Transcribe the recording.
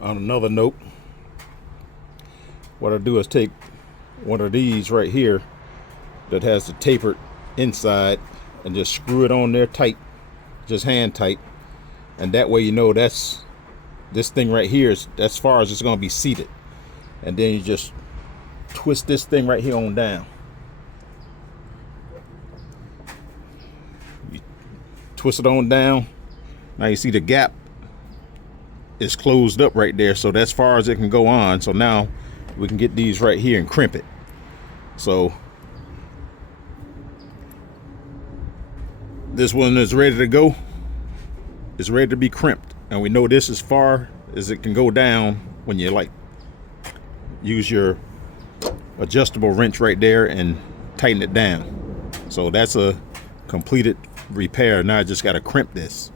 On another note, what I do is take one of these right here that has the tapered inside and just screw it on there tight, just hand tight, and that way you know that's this thing right here is as far as it's going to be seated. And then you just twist this thing right here on down. You twist it on down. Now you see the gap is closed up right there, so that's far as it can go on. So now we can get these right here and crimp it. So this one is ready to go. It's ready to be crimped, and we know this as far as it can go down when you like use your adjustable wrench right there and tighten it down. So that's a completed repair. Now I just got to crimp this.